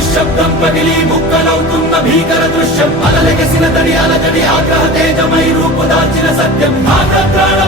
నిశ్శబ్దం పగిలి ముక్కలవుతున్న భీకర దృశ్యం అలలెగసిన తడి అలజడి ఆగ్రహ తేజమై రూపు దాల్చిన సత్యం ఆగ్రహ ప్రాణ